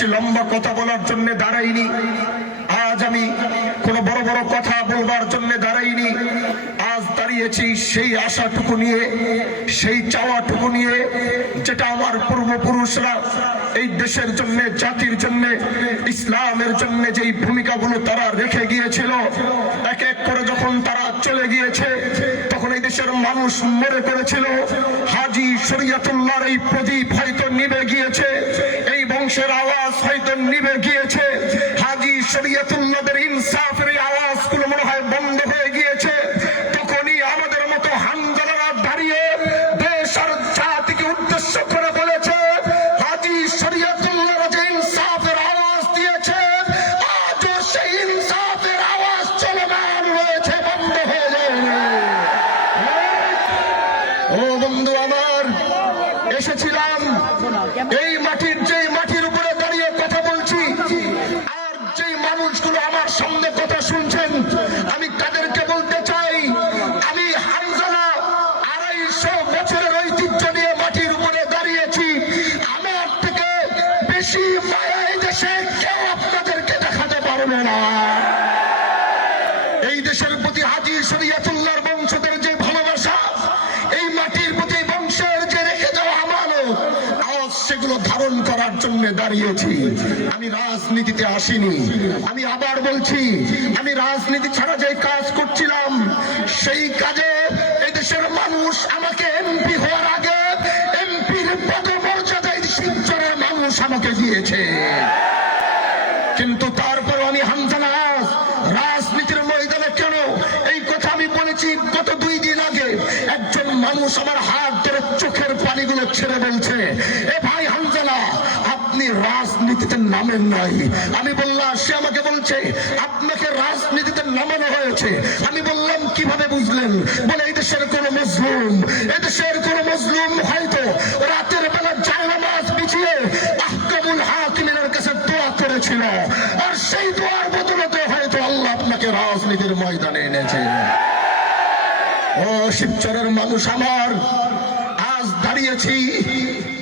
বেশি লম্বা কথা বলার জন্য দাঁড়াইনি। আজ আমি কোনো বড় বড় কথা বলবার জন্য দাঁড়াইনি। আজ দাঁড়িয়েছি সেই আশাটুকু নিয়ে, সেই চাওয়াটুকু নিয়ে, যেটা আমার পূর্বপুরুষরা এই দেশের জন্য, জাতির জন্য, ইসলামের জন্য যেই ভূমিকাগুলো তারা রেখে গিয়েছিল, এক এক করে যখন তারা চলে গিয়েছে তখন এই দেশের মানুষ মনে করেছিল হাজী শরীয়তুল্লাহর এই প্রদীপ হয়তো নিভে গিয়েছে, এই বংশের আওয়াজ হয়তো নিভে গিয়েছে, হাজী শরীয়তুল্লাহদের ইনসাফের এই আওয়াজগুলো মনে হয় বন্ধ হয়ে গিয়েছে। তখনই আমাদের মতো হানজালারা দাঁড়িয়ে দেশ আর জাতিকে উদ্দেশ্য করে বলেছে, হাজী শরীয়তুল্লাহরা যে ইনসাফের আওয়াজ দিয়েছে, আজও সেই ইনসাফের আওয়াজ চলমান রয়েছে, বন্ধ হয়ে যায়নি। ও বন্ধু আমার, এসেছিলাম এই মাটির, যেই মাটির উপরে দাঁড়িয়ে কথা বলছি, আর যেই মানুষগুলো আমার সামনে কথা শুনছেন, আমি তাদেরকে বলতে চাই, আমি হানজালা 250 বছরের ঐতিহ্য নিয়ে মাটির উপরে দাঁড়িয়েছি। আমার থেকে বেশি মায়া এই দেশে কেউ আপনাদেরকে দেখাতে পারবে না। এই দেশের প্রতি হাজী শরীয়তুল্লাহর বংশধর যে ভালোবাসা, এই মাটির প্রতি বংশের যে রেখে যাওয়া আমানত, আজ সেগুলো ধারণ করার জন্য দাঁড়িয়েছি। আমি রাজনীতিতে আসিনি। আমি আবার বলছি, আমি রাজনীতি ছাড়া যে কাজ করছিলাম, সেই কাজে এই দেশের মানুষ আমাকে এমপি হওয়ার আগে এমপির পদমর্যাদায় শিবচরের মানুষ আমাকে দিয়েছে। কিন্তু তারপরও আমি হানজালা রাজনীতির ময়দানে কেন, এই কথা আমি বলেছি গত 2 দিন আগে। একজন মানুষ আমার হাত ধরে চোখের পানিগুলো ছেড়ে বলছে, এ ভাই হানজালা, আপনি রাজনীতিতে নামেন নাই। আমি বললাম, সে আমাকে বলছে আপনাকে রাজনীতিতে নামানো হয়েছে। আমি বললাম কিভাবে বুঝলেন? বলে এই দেশের কোন মজলুম, এদেশের কোন মজলুম হয়তো রাতের বেলা জায়নামাজ বিছিয়ে আহকামুল হাকিমের কাছে দোয়া করেছিল, আর সেই দোয়ার বদলতে হয়তো আল্লাহ আপনাকে রাজনীতির ময়দানে এনেছে। ও শিবচরের মানুষ আমার, আজ দাঁড়িয়েছি,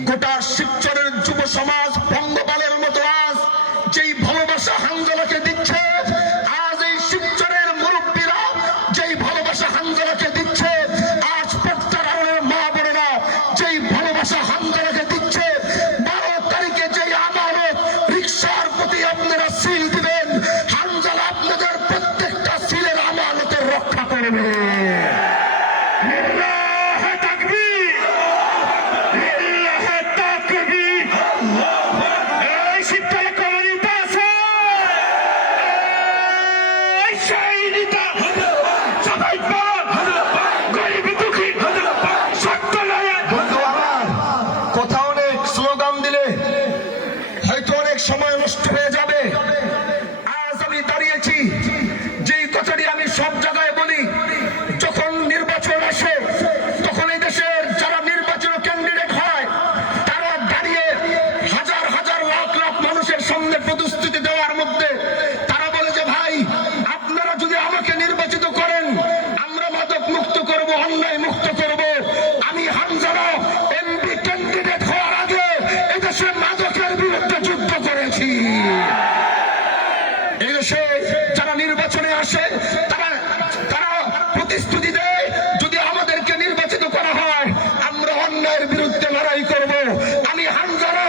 গোটা শিবচরের যুব সমাজ পঙ্গপালের মতো আজ যেই ভালোবাসা হানজালাকে দিচ্ছে, আজ এই শিবচরের মুরব্বীরা যেই ভালোবাসা হানজালাকে দিচ্ছে, আজ পর্দার আড়ালের মা বোনেরা যেই ভালোবাসা হানজালাকে দিচ্ছে, 12 তারিখে যেই আমানত রিকশার প্রতি আপনারা সিল দিবেন, হানজালা আপনাদের প্রত্যেকটা সিলের আমানতের রক্ষা করবে। কথা অনেক স্লোগান দিলে হয়তো অনেক সময় নষ্ট হয়ে যাবে। আজ আমি দাঁড়িয়েছি, যেই কথাটি আমি সব জায়গায় বলি, যখন নির্বাচন আসে তখন এই দেশের যারা নির্বাচন ক্যান্ডিডেট হয়, তারা দাঁড়িয়ে হাজার হাজার লাখ লাখ মানুষের সামনে প্রতিশ্রুতি দেওয়ার মধ্যে তারা বলে যে, ভাই আপনারা যদি আমাকে নির্বাচিত করেন, আমরা মাদক মুক্ত করব, অন্যায় মুক্ত করব। আমি হানজালা এমপি ক্যান্ডিডেট হওয়ার আগে এদেশে মাদকের বিরুদ্ধে যুদ্ধ করেছি। এদেশে যারা নির্বাচনে আসে তারা প্রতিশ্রুতি দেয়, যদি আমাদেরকে নির্বাচিত করা হয় আমরা অন্যায়ের বিরুদ্ধে লড়াই করব। আমি হানজালা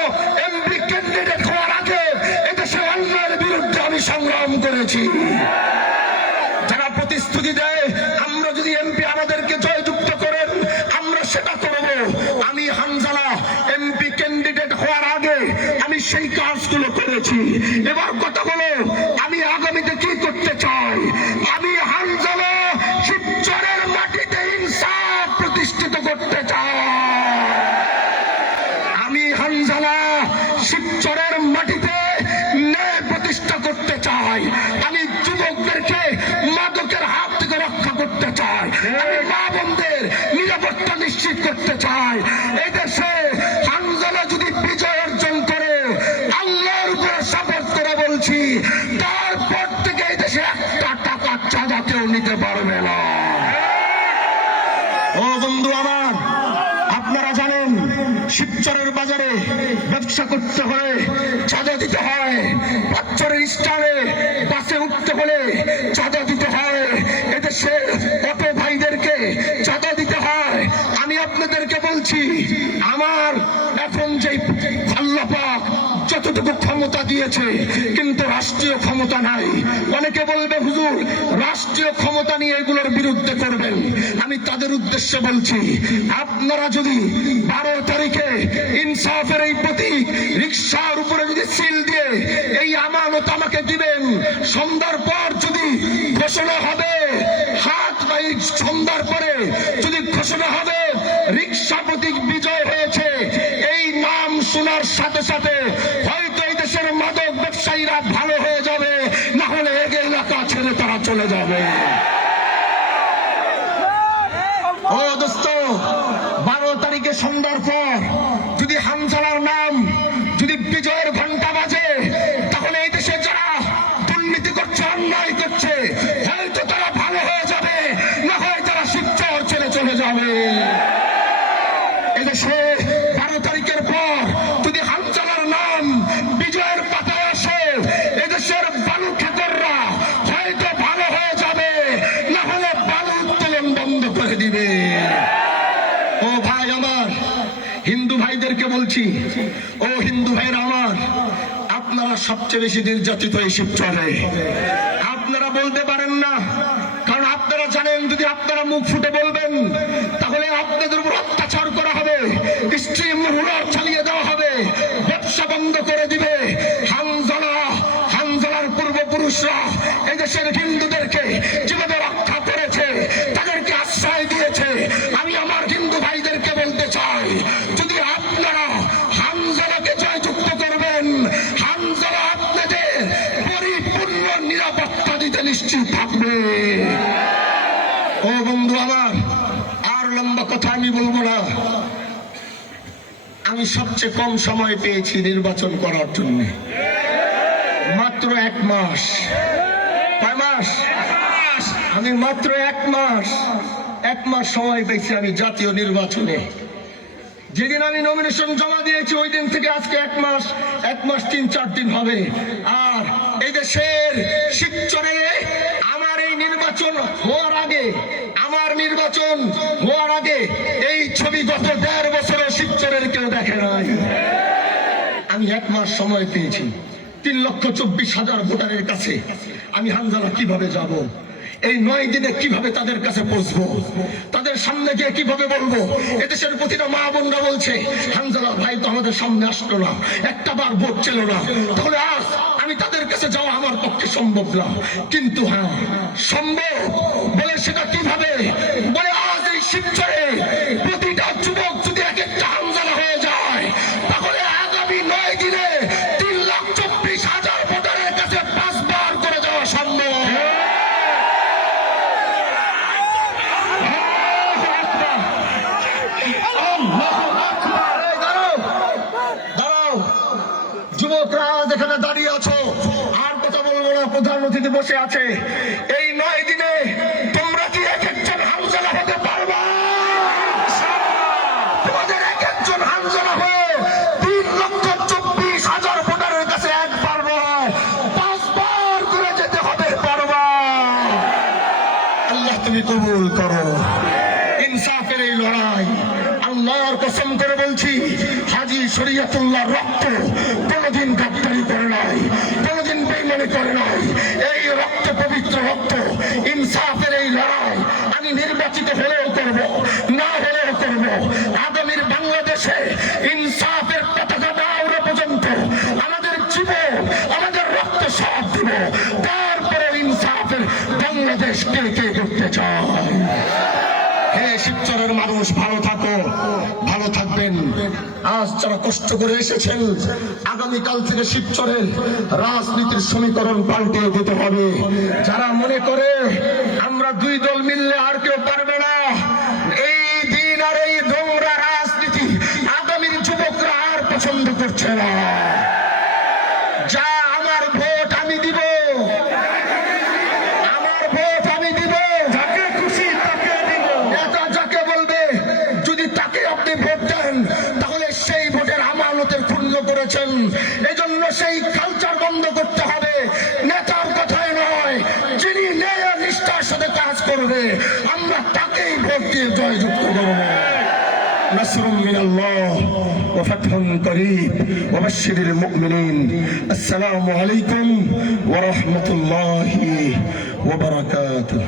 এমপি ক্যান্ডিডেট হওয়ার আগে এদেশে অন্যায়ের বিরুদ্ধে আমি সংগ্রাম করেছি। যারা প্রতিশ্রুতি দেয় আমরা যদি এমপি আমাদেরকে জয়যুক্ত করেন আমরা সেটা করব, আমি হানজালা এমপি ক্যান্ডিডেট হওয়ার আগে আমি সেই কাজগুলো করেছি। এবার কথা হলো, আমি আগামীতে কি করতে চাই? আমি হানজালা শিবচরের মাটিতে ইনসাফ প্রতিষ্ঠিত করতে চাই। আমি হানজালা শিবচরের মাটিতে ন্যায় প্রতিষ্ঠা করতে চাই। আমি যুবকদেরকে মাদকের হাত থেকে রক্ষা করতে চাই। আমি মা বোনদের নিরাপত্তা নিশ্চিত করতে চাই। এদেশে হানজালা যদি বিজয় অর্জন করে, আল্লাহর উপরে শপথ করে বলছি, তারপর থেকে এই দেশে একটা টাকা চাঁদা কেউ নিতে পারবে না। ও বন্ধু আমার, আপনারা জানেন শিবচরের বাজারে ব্যবসা করতে হলে চাঁদা দিতে হয়, পাঁচচরের স্টারে বাসে উঠতে হলে চাঁদা দিতে হয়, এদেশের অটো ভাইদেরকে চাঁদা দিতে হয়। আমি আপনাদেরকে বলছি, আমার এখন যে আল্লাহ পাক যতটুকু ক্ষমতা দিয়েছে কিন্তু রাষ্ট্রীয় ক্ষমতা নাই। অনেকে বলবে হুজুর রাষ্ট্রীয় ক্ষমতা নিয়ে এগুলোর বিরুদ্ধে করবেন। আমি তাদের উদ্দেশ্যে বলছি, আপনারা যদি 12 তারিখে ইনসাফের এই প্রতীক রিকশার উপরে যদি সিল দিয়ে এই আমানত আমাকে দিবেন, সন্ধ্যার পর যদি ঘোষণা হবে, হাত বাই সন্ধ্যার পরে যদি ঘোষণা হবে রিকশা প্রতীক বিজয় হয়েছে, এই নাম শোনার সাথে সাথে হয়তো এই দেশের মাদক ব্যবসায়ীরা ভালো হয়ে যাবে, না হলে এই এলাকা ছেড়ে তারা চলে যাবে। ও দোস্ত, 12 তারিখে সন্ধ্যার পর যদি হামজালার নাম যদি বিজয়ের ঘন্টা বাজে, তাহলে এই দেশে যারা দুর্নীতি করছে, অন্যায় করছে, হয়তো তারা ভালো হয়ে যাবে, না হয় তারা শিবচর ছেড়ে চলে যাবে। এদেশে 12 তারিখের পর যদি হামজালার নাম বিজয়ের পাতায় আসে, এদেশের বালু খেতররা হয়তো ভালো হয়ে যাবে, না হলে বালু উত্তোলন বন্ধ করে দিবে। ও ভাই আমার, হিন্দু ভাইদেরকে বলছি, ও হিন্দু ভাইরা আমার, আপনারা সবচেয়ে বেশি নির্যাতিত এই শিবচরে। আপনারা বলতে পারেন না, কারণ আপনারা জানেন যদি আপনারা মুখ ফুটে বলবেন তাহলে আপনাদের উপর অত্যাচার করা হবে, স্ট্রিম রুলার চালিয়ে দেওয়া হবে, ব্যবসা বন্ধ করে দিবে। হামজালার পূর্বপুরুষরা এদেশের হিন্দুদেরকে যেভাবে রক্ষা করেছে, তাদেরকে আশ্রয় দিয়েছে। আমি আমার হিন্দু ভাইদেরকে বলতে চাই, যদি আপনারা হামজালাকে জয়যুক্ত করবেন, হামজালা আপনাদের পরিপূর্ণ নিরাপত্তা দিতে নিশ্চিত থাকবে। ও বন্ধু আমার, আর লম্বা কথা আমি বলবো না। আমি সবচেয়ে কম সময় পেয়েছি নির্বাচন করার জন্য, মাত্র 1 মাস। কয় মাস? আমি মাত্র 1 মাস সময় পেয়েছি আমি জাতীয় নির্বাচনে। যেদিন আমি নমিনেশন জমা দিয়েছি ওই দিন থেকে আজকে 1 মাস 3-4 দিন হবে। আর এই দেশের শিবচরে আমার এই নির্বাচন হওয়ার আগে এই ছবি গত 1.5 বছরে শিবচরের কেউ দেখে নাই। আমি 1 মাস সময় পেয়েছি। 3,24,000 ভোটারের কাছে আমি হামজালা কিভাবে যাব? এই 9 দিনে কিভাবে তাদের কাছে পৌঁছবো? তাদের সামনে গিয়ে কিভাবে বলবো? এদেশের প্রতিটা মা বোনরা বলছে হামজালা ভাই তো আমাদের সামনে আসলো না, একটা বার ভোট ছিল না, তাহলে আজ আমি তাদের কাছে যাওয়া আমার পক্ষে সম্ভব না। কিন্তু হ্যাঁ সম্ভব। বলে সেটা কিভাবে? বলে আজ এই শিবচরে প্রতিটা যুবক যদি এক একটা হামজালা হয়ে যায়, তাহলে আগামী 9 দিনে 3,24,000 ভোটারের কাছে 5 বার করে যাওয়া সম্ভব। যুবকরা যেখানে দাঁড়িয়ে আছো, আর কথা বলবো না, প্রধান অতিথি বসে আছে। এই 9 দিনে তোমরা কি এক একজন হামজালা হতে পারবা? তোমাদের এক একজন হামজালা হয়ে 3,24,000 ভোটারের কাছে একবার নয় 5 বার করে যেতে হবে, পারবা? আল্লাহ তুমি কবুল করো। ইনসাফের এই লড়াই, আল্লাহর কসম করে বলছি, হাজী শরীয়তুল্লাহর রক্ত কোনদিন গাদ্দারি করে নাই, কোনদিন বেঈমানি করে নাই। এই রক্ত পবিত্র রক্ত। ইনসাফের এই লড়াই আমি নির্বাচিত হলেও করব, না হলেও করব। আগামীর বাংলাদেশে ইনসাফের পতাকা না ওড়া পর্যন্ত আমাদের জীবন, আমাদের রক্ত সব দিব। তারপরে ইনসাফের বাংলাদেশ কে কে করতে চায়? হে শিবচরের মানুষ, ভালো থাকো, ভালো থাকবেন। আজ যারা কষ্ট করে এসেছেন, আগামীকাল থেকে শিবচরের রাজনীতির সমীকরণ পাল্টে দিতে হবে। যারা মনে করে আমরা 2 দল মিললে আর কেউ পারবে না, এই দিন আর এই নোংরা রাজনীতি আগামীর যুবকরা আর পছন্দ করছে না। যা আমার ভোট আমি দিব, আমার ভোট আমি দিব, যাকে খুশি তাকে দিব। নেতা যাকে বলবে যদি তাকে আপনি ভোট এজন্য সেই কালচার বন্ধ করতে হবে, নেতার কথায় নয়। যিনি ন্যায় নিষ্ঠার সাথে কাজ করবে আমরা তাকেই ভোট দিয়ে জয়যুক্ত করব। نصر من الله وفتح قريب وبشر المؤمنين. السلام عليكم ورحمة الله وبركاته.